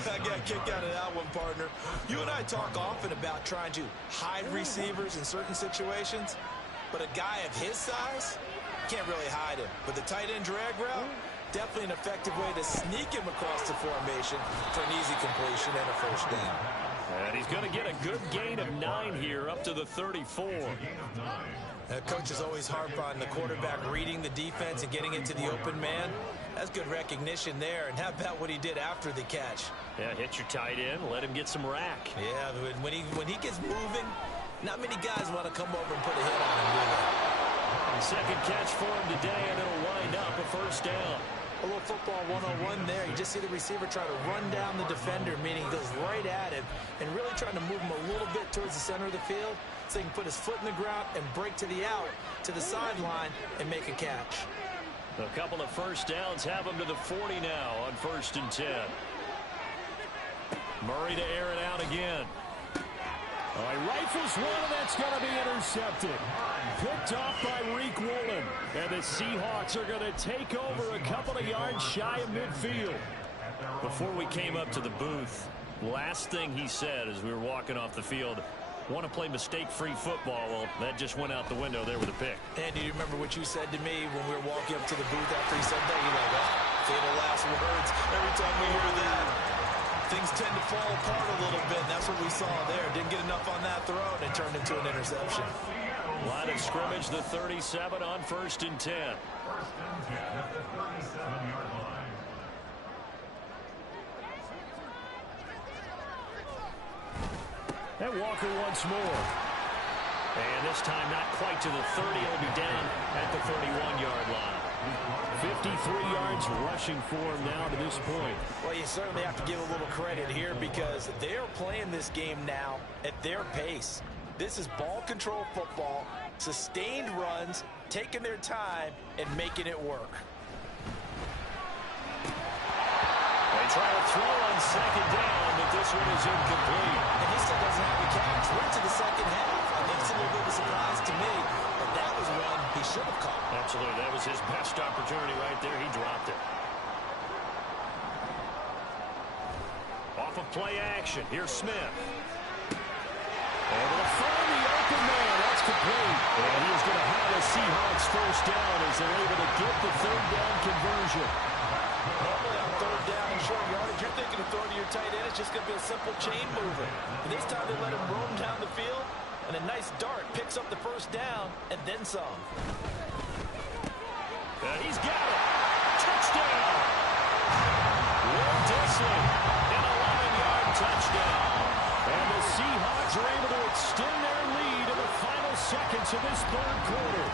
I got kicked out of that one, partner. You and I talk often about trying to hide receivers in certain situations, but a guy of his size can't really hide him. But the tight end drag route, definitely an effective way to sneak him across the formation for an easy completion and a first down. And he's going to get a good gain of 9 here, up to the 34. Coaches always harp on the quarterback reading the defense and getting it to the open man. That's good recognition there. And how about what he did after the catch? Yeah, hit your tight end, let him get some rack. Yeah, when he gets moving, not many guys want to come over and put a hit on him, do they? Second catch for him today, and it'll wind up a first down. A little football 101 there. You just see the receiver try to run down the defender, meaning he goes right at him and really trying to move him a little bit towards the center of the field so he can put his foot in the ground and break to the out, to the sideline, and make a catch. A couple of first downs have him to the 40 now on 1st and 10. Murray to air it out again. All right, rifles one, and that's going to be intercepted. Picked off by Reek Woolen. And the Seahawks are going to take over a couple of yards shy of midfield. Before we came up to the booth, last thing he said as we were walking off the field, want to play mistake-free football. Well, that just went out the window there with a pick. And do you remember what you said to me when we were walking up to the booth after he said that? You're like, oh, fatal last words. Every time we hear that, things tend to fall apart a little bit. And that's what we saw there. Didn't get enough on that throw, and it turned into an interception. Line of scrimmage, the 37 on 1st and 10. And Walker once more. And this time not quite to the 30. He'll be down at the 31-yard line. 53 yards rushing for him now to this point. Well, you certainly have to give a little credit here because they're playing this game now at their pace. This is ball control football, sustained runs, taking their time, and making it work. They try to throw on 2nd down, but this one is incomplete. And he still doesn't have a catch. We're into the second half. I think it's a little bit of a surprise to me, but that was one he should have caught. Absolutely. That was his best opportunity right there. He dropped it. Off of play action. Here's Smith. Able to find the open man. That's complete. And he's going to have a Seahawks first down as they're able to get the 3rd down conversion. Normally on 3rd down and short yardage, you're thinking of throwing to your tight end. It's just going to be a simple chain mover. And this time they let him roam down the field, and a nice dart picks up the first down and then some. He's got it. Touchdown. Will Disley, an 11-yard touchdown. And the Seahawks are able to extend their lead in the final seconds of this 3rd quarter.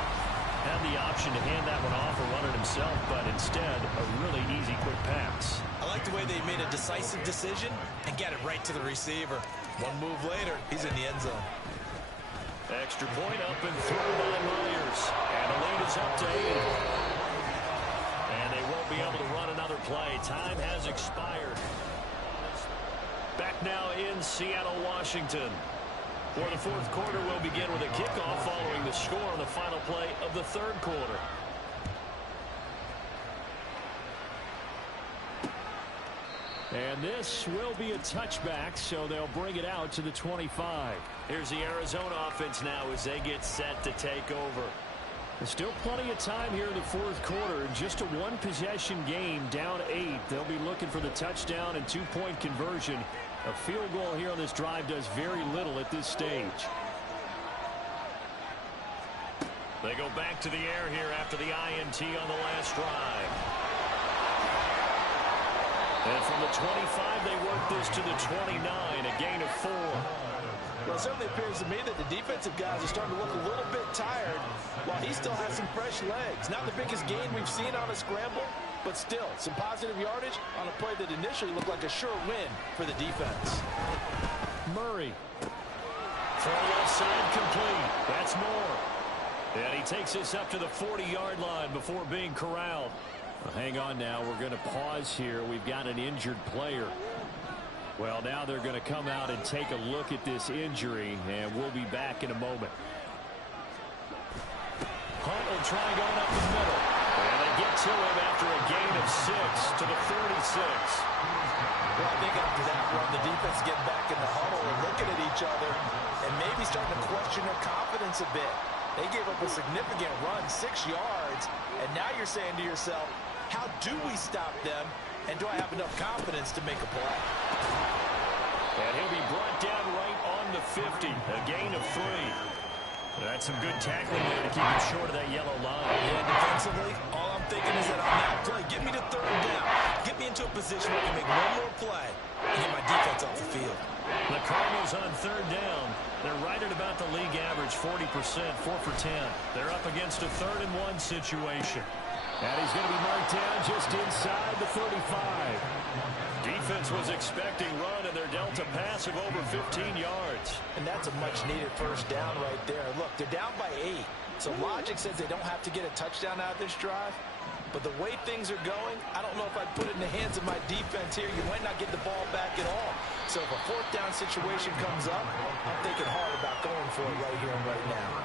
Had the option to hand that one off or run it himself, but instead, a really easy, quick pass. I like the way they made a decisive decision and got it right to the receiver. One move later, he's in the end zone. Extra point up and through by Myers. And the lead is up to 8. And they won't be able to run another play. Time has expired. Back now in Seattle, Washington. For the 4th quarter, we'll begin with a kickoff following the score on the final play of the 3rd quarter. And this will be a touchback, so they'll bring it out to the 25. Here's the Arizona offense now as they get set to take over. There's still plenty of time here in the 4th quarter. Just a one-possession game, down 8. They'll be looking for the touchdown and 2-point conversion. A field goal here on this drive does very little at this stage. They go back to the air here after the INT on the last drive. And from the 25, they work this to the 29, a gain of 4. Well, it certainly appears to me that the defensive guys are starting to look a little bit tired while he still has some fresh legs. Not the biggest gain we've seen on a scramble, but still, some positive yardage on a play that initially looked like a sure win for the defense. Murray. Throw left side complete. That's more. And he takes us up to the 40-yard line before being corralled. Well, hang on now. We're going to pause here. We've got an injured player. Well, now they're going to come out and take a look at this injury, and we'll be back in a moment. Hunt will try going up the middle. And they get to him after a gain of 6 to the 36. Well, I think after that run, the defense getting back in the huddle and looking at each other and maybe starting to question their confidence a bit. They gave up a significant run, 6 yards, and now you're saying to yourself, how do we stop them, and do I have enough confidence to make a play? And he'll be brought down 50, a gain of 3. That's some good tackling there to keep him short of that yellow line. Yeah, defensively, all I'm thinking is that on that play, get me to 3rd down. Get me into a position where I can make one more play and get my defense off the field. The Cardinals on 3rd down. They're right at about the league average, 40%, 4 for 10. They're up against a 3rd and 1 situation. And he's going to be marked down just inside the 35. Defense was expecting run, and they're dealt a pass of over 15 yards. And that's a much-needed 1st down right there. Look, they're down by 8. So logic says they don't have to get a touchdown out of this drive. But the way things are going, I don't know if I'd put it in the hands of my defense here. You might not get the ball back at all. So if a 4th down situation comes up, I'm thinking hard about going for it right here and right now.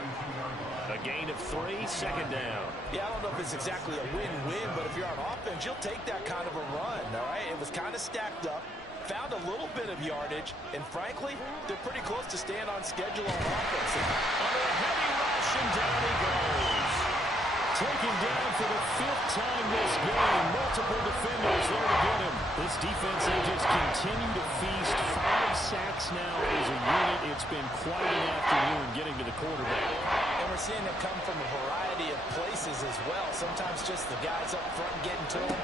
A gain of 3, 2nd down. Yeah, I don't know if it's exactly a win-win, but if you're on offense, you'll take that kind of a run, all right? It was kind of stacked up, found a little bit of yardage, and frankly, they're pretty close to staying on schedule on offense. Under a heavy rush, and down he goes. Taken down for the 5th time this game. Multiple defenders there to get him. This defense, they just continue to feast. 5 sacks now as a unit. It's been quite an afternoon getting to the quarterback. And we're seeing them come from a variety of places as well. Sometimes just the guys up front getting to them.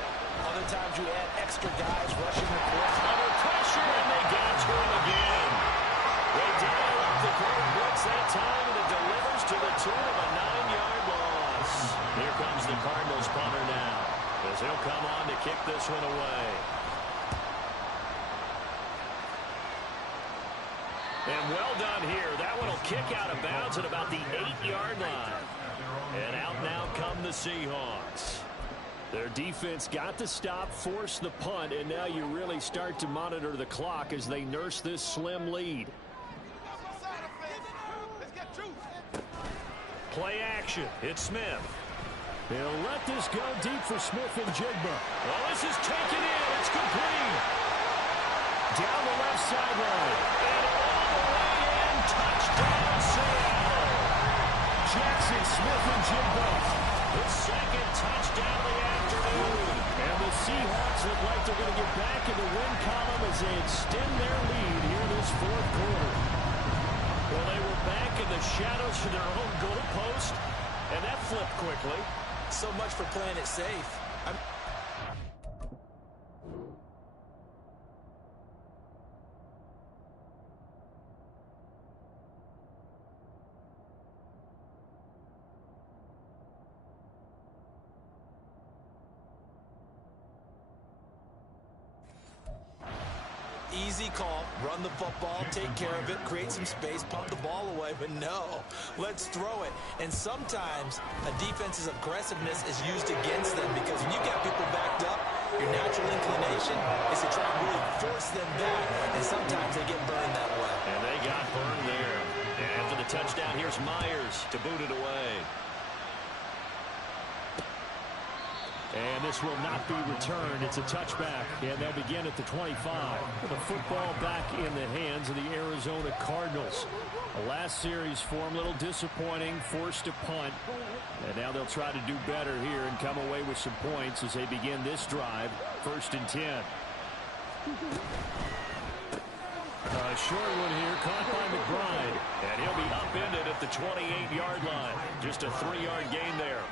Other times you add extra guys rushing the court. Under pressure, and they got to him again. They dial up the quarter blitz that time, and it delivers to the tune of a 9-yard loss. Here comes the Cardinals punter now, as he'll come on to kick this one away. And well done here. That one will kick out of bounds at about the 8-yard line. And out now come the Seahawks. Their defense got the stop, forced the punt, and now you really start to monitor the clock as they nurse this slim lead. Play action. It's Smith. They'll let this go deep for Smith and Jigba. Well, this is taken in. It's complete. Down the left sideline. And all the way in. Touchdown, Seattle. Jackson, Smith, and Jigba. The 2nd touchdown of the afternoon. And the Seahawks look like they're going to get back in the win column as they extend their lead here this 4th quarter. Well, they were back in the shadows for their own goal post, and that flipped quickly. So much for playing it safe. Easy call, run the football, take care of it, create some space, pump the ball away, but no, let's throw it. And sometimes a defense's aggressiveness is used against them because when you got people backed up, your natural inclination is to try and really force them back, and sometimes they get burned that way. And they got burned there. And after the touchdown, here's Myers to boot it away. And this will not be returned. It's a touchback, and they'll begin at the 25. The football back in the hands of the Arizona Cardinals. The last series for them, a little disappointing, forced to punt. And now they'll try to do better here and come away with some points as they begin this drive, 1st and 10. A short one here, caught by McBride. And he'll be upended at the 28-yard line. Just a 3-yard gain there.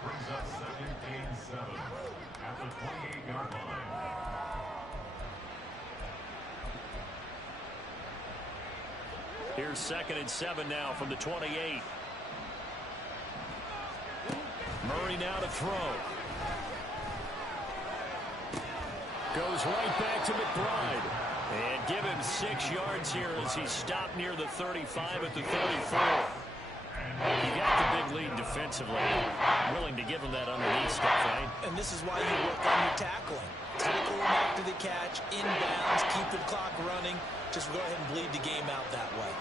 Brings up 2nd and 7 at the 28-yard line. Here's 2nd and 7 now from the 28. Murray now to throw. Goes right back to McBride. And give him 6 yards here as he stopped near the 35 at the 34. You got the big lead defensively. Willing to give him that underneath stuff, right? And this is why you work on your tackling. Tackle him after the catch, inbounds, keep the clock running. Just go ahead and bleed the game out that way.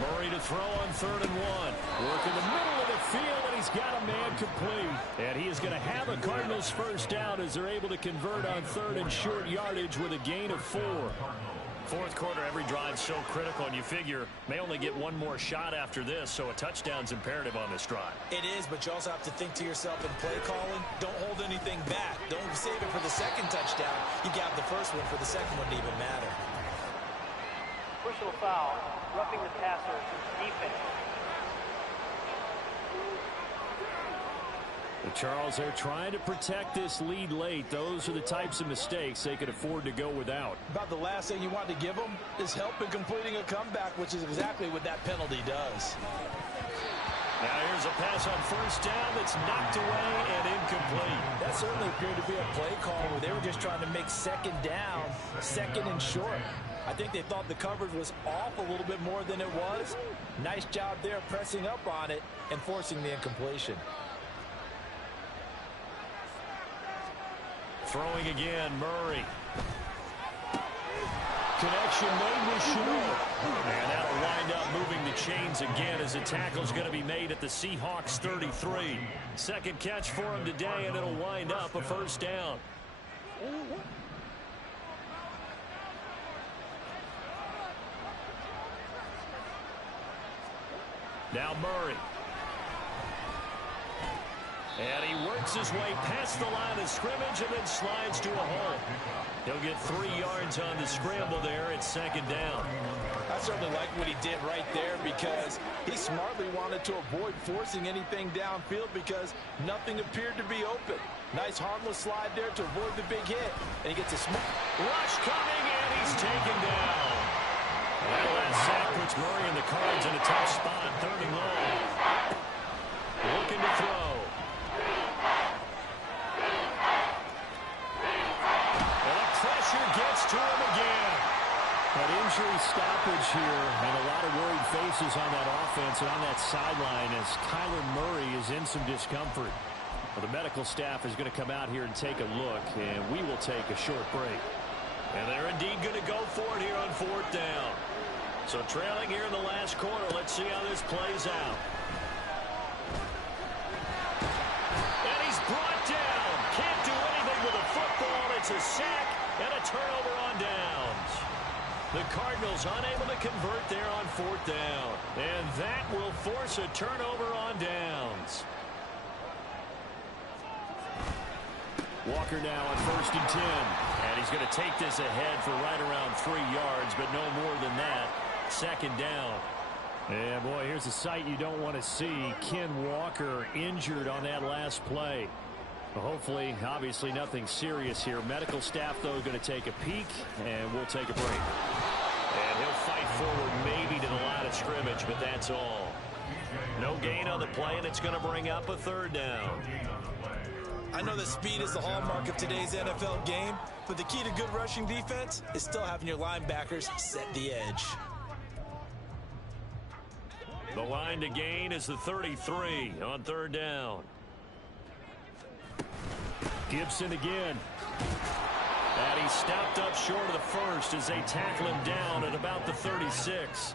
Murray to throw on 3rd and 1. Work in the middle of the field, and he's got a man complete. And he is going to have a Cardinals 1st down as they're able to convert on 3rd and short yardage with a gain of 4. 4th quarter, every drive so critical, and you figure may only get one more shot after this, so a touchdown's imperative on this drive. It is, but you also have to think to yourself in play calling, don't hold anything back. Don't save it for the 2nd touchdown. You got the 1st one for the 2nd one to even matter. personal foul, roughing the passer, defense. Well, Charles, they're trying to protect this lead late. Those are the types of mistakes they could afford to go without. About the last thing you want to give them is help in completing a comeback, which is exactly what that penalty does. Now here's a pass on first down that's knocked away and incomplete. That certainly appeared to be a play call where they were just trying to make second down, second and short. I think they thought the coverage was off a little bit more than it was. Nice job there pressing up on it and forcing the incompletion. Throwing again, Murray. Connection made with Chanel. And that'll wind up moving the chains again as the tackle's going to be made at the Seahawks 33. Second catch for him today, and it'll wind up a first down. Now Murray. And he works his way past the line of scrimmage and then slides to a hole. He'll get 3 yards on the scramble there. It's second down. I certainly like what he did right there because he smartly wanted to avoid forcing anything downfield because nothing appeared to be open. Nice harmless slide there to avoid the big hit. And he gets a small rush coming, and he's taken down. That last sack puts Murray and the Cards in a tough spot. Third and long. Looking to throw. Gets to him again. That injury stoppage here and a lot of worried faces on that offense and on that sideline as Kyler Murray is in some discomfort. Well, the medical staff is going to come out here and take a look, and we will take a short break. And they're indeed going to go for it here on fourth down. So trailing here in the last quarter. Let's see how this plays out. And he's brought down. Can't do anything with a football. It's a sack. And a turnover on downs. The Cardinals unable to convert there on fourth down. And that will force a turnover on downs. Walker now on first and 10. And he's going to take this ahead for right around 3 yards, but no more than that. Second down. Yeah, boy, here's a sight you don't want to see. Ken Walker injured on that last play. Hopefully, obviously nothing serious here. Medical staff, though, going to take a peek, and we'll take a break. And he'll fight forward maybe to the line of scrimmage, but that's all. No gain on the play, and it's going to bring up a third down. I know that speed is the hallmark of today's NFL game, but the key to good rushing defense is still having your linebackers set the edge. The line to gain is the 33 on third down. Gibson again. And he stopped up short of the first as they tackle him down at about the 36.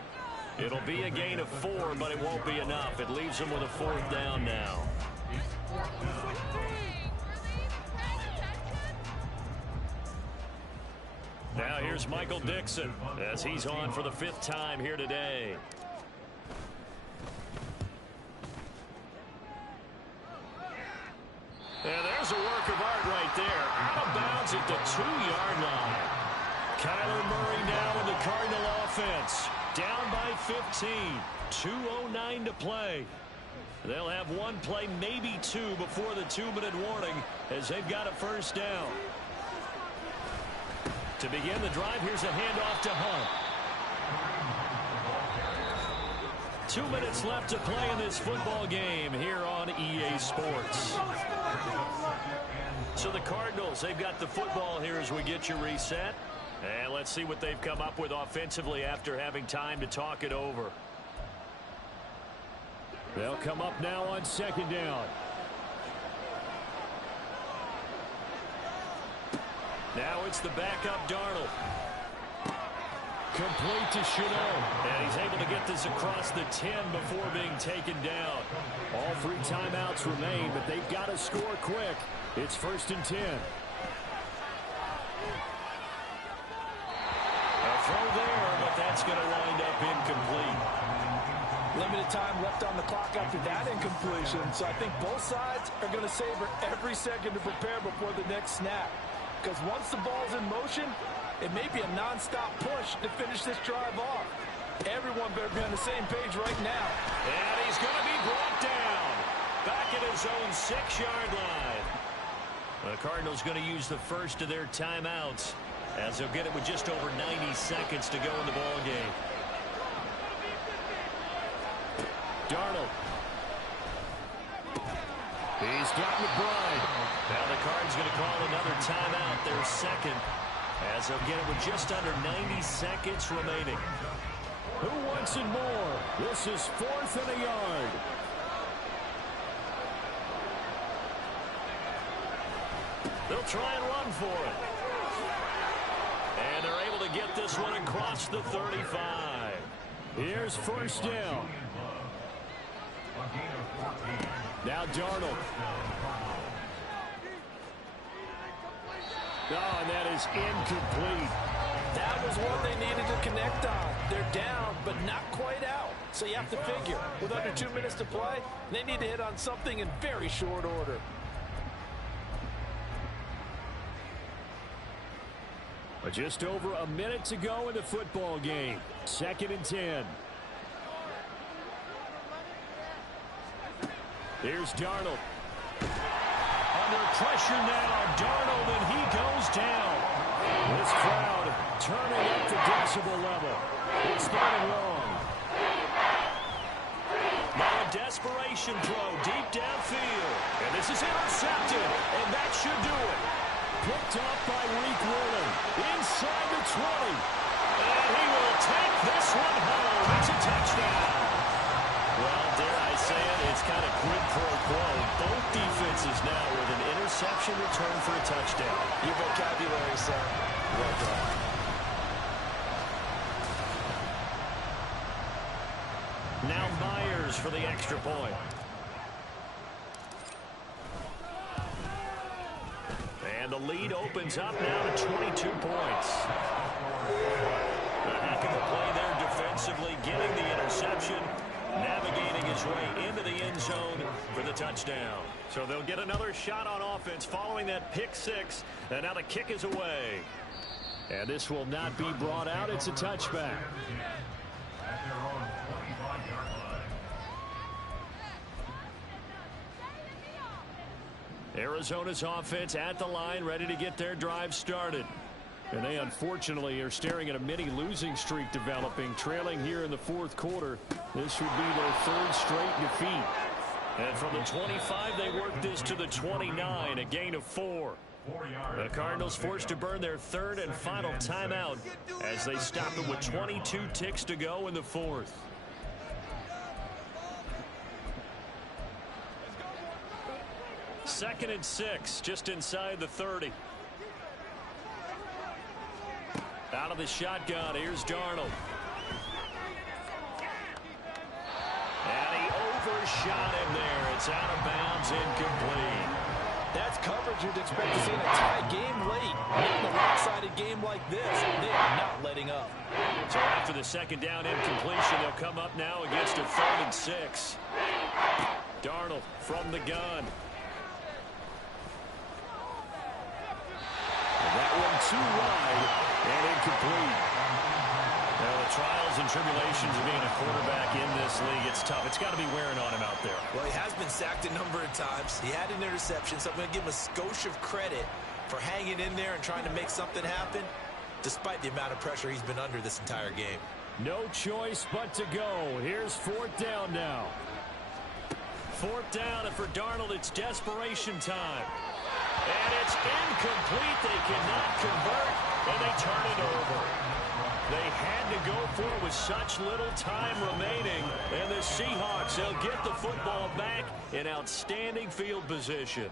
It'll be a gain of 4, but it won't be enough. It leaves him with a fourth down now. Now here's Michael Dixon as he's on for the 5th time here today. And there's a work of art right there. Out of bounds at the 2-yard line. Kyler Murray now in the Cardinal offense. Down by 15. 2:09 to play. They'll have one play, maybe two, before the 2-minute warning as they've got a first down. To begin the drive, here's a handoff to Hunt. 2 minutes left to play in this football game here on EA Sports. So the Cardinals, they've got the football here as we get you reset. And let's see what they've come up with offensively after having time to talk it over. They'll come up now on second down. Now it's the backup Darnold. Complete to Chanel. And he's able to get this across the 10 before being taken down. All 3 timeouts remain, but they've got to score quick. It's first and 10. A throw there, but that's going to wind up incomplete. Limited time left on the clock after that incompletion, so I think both sides are going to savor every second to prepare before the next snap. Because once the ball's in motion, It may be a non-stop push to finish this drive off. Everyone better be on the same page right now. And he's going to be brought down. Back at his own 6-yard line. The Cardinals going to use the first of their timeouts as they'll get it with just over 90 seconds to go in the ball game. Darnold. He's got McBride. Now the Cards going to call another timeout, their second, as they'll get it with just under 90 seconds remaining. Who wants it more? This is 4th and a yard. They'll try and run for it. And they're able to get this one across the 35. Here's first down. Now Darnold. Oh, and that is incomplete. That was one they needed to connect on. They're down, but not quite out. So you have to figure, with under 2 minutes to play, they need to hit on something in very short order. But just over a minute to go in the football game. 2nd and 10. Here's Darnold. Under pressure now, Darnold, and he goes down. This crowd turning up the decibel level. It's third and long. Now a desperation throw deep downfield. And this is intercepted, and that should do it. Picked up by Reek Willen. Inside the 20. And he will take this one home. It's a touchdown. Well, dare I say it, it's kind of quid pro quo. Both defenses now with an interception return for a touchdown. Your vocabulary, sir. Well done. Now Myers for the extra point. And the lead opens up now to 22 points. A heck of a play there defensively, getting the interception, navigating his way into the end zone for the touchdown. So they'll get another shot on offense following that pick six, and now the kick is away. And this will not be brought out. It's a touchback. At their own 25-yard line. Arizona's offense at the line, ready to get their drive started. And they unfortunately are staring at a mini losing streak developing, trailing here in the 4th quarter. This would be their 3rd straight defeat. And from the 25, they work this to the 29, a gain of 4. The Cardinals forced to burn their 3rd and final timeout as they stop it with 22 ticks to go in the 4th. Second and 6, just inside the 30. Out of the shotgun, here's Darnold. And he overshot him there. It's out of bounds, incomplete. That's coverage you'd expect to see in a tie game late. Not in a lopsided game like this. They are not letting up. So after the second down incompletion, they'll come up now against a 3rd and 6. Darnold from the gun. And that one too wide and incomplete. Now, the trials and tribulations of being a quarterback in this league, it's tough. It's got to be wearing on him out there. Well, he has been sacked a number of times. He had an interception, so I'm going to give him a skosh of credit for hanging in there and trying to make something happen, despite the amount of pressure he's been under this entire game. No choice but to go. Here's 4th down now. 4th down, and for Darnold, it's desperation time. And it's incomplete. They cannot convert, and they turn it over. They had to go for it with such little time remaining, and the Seahawks, they'll get the football back in outstanding field position.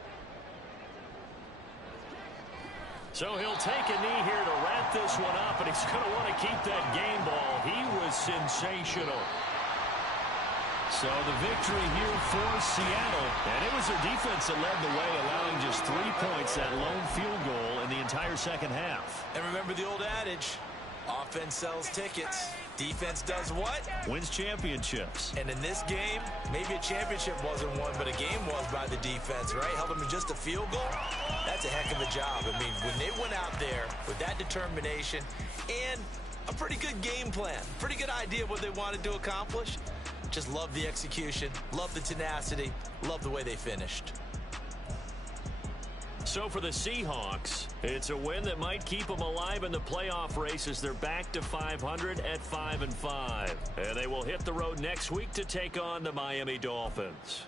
So he'll take a knee here to wrap this one up, and he's going to want to keep that game ball. He was sensational. So the victory here for Seattle. And it was their defense that led the way, allowing just 3 points, that lone field goal in the entire second half. And remember the old adage, Offense sells tickets. Defense does what? Wins championships. And in this game, maybe a championship wasn't won, but a game was by the defense, right? Held them to just a field goal. That's a heck of a job. I mean, when they went out there with that determination and a pretty good game plan, pretty good idea of what they wanted to accomplish, just love the execution, love the tenacity, love the way they finished. So for the Seahawks, it's a win that might keep them alive in the playoff race as they're back to 500 at 5-5. And they will hit the road next week to take on the Miami Dolphins.